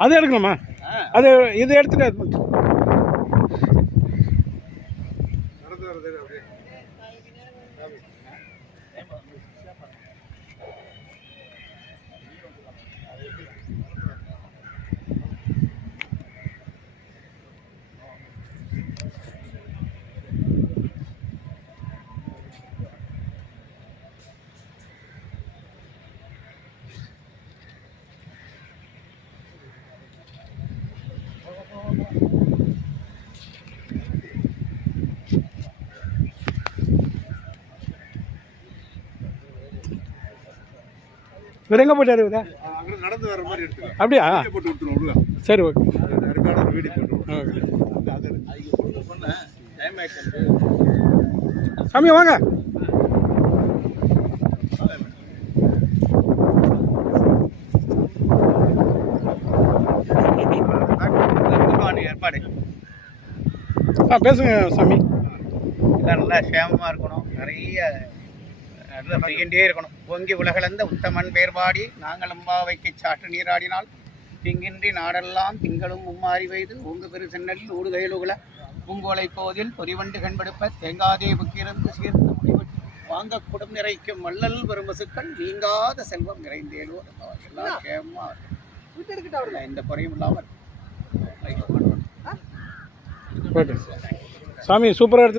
அது எடுக்கணுமா? அது இது எடுத்துட்டு இவர் எங்கே போயிட்டாரு? நடந்து வர மாதிரி எடுத்து அப்படியா? போட்டு விட்டுருவோம். சரி, ஓகே. சாமி வாங்க. ஏற்பாடு பேசுங்க சாமி. எல்லாம் நல்லா சேமமாக இருக்கணும். நிறைய செய்கின்றே இருக்கணும். பொங்கி உலகளந்த உத்தமன் பேர்பாடி நாங்கள் அம்பாவைக்கு சாற்று நீராடினால் திங்கின்றி நாடெல்லாம் திங்களும் மும்மாறி வைது உங்கு பெரு சென்னலில் ஊடுகையிலுகுல பூங்கோலை கோதில் பொறிவண்டு கண்பெடுப்ப தேங்காதே புக்கிருந்து சீர்ந்த முடிவு வாங்க குடம் நிறைக்கும் வள்ளல் பெரும்பசுக்கள் நீங்காத செல்வம் நிறைந்தேலோ எல்லாம் சேமமாக எந்த குறையும் இல்லாமல் சாமி சூப்பராக எடுத்து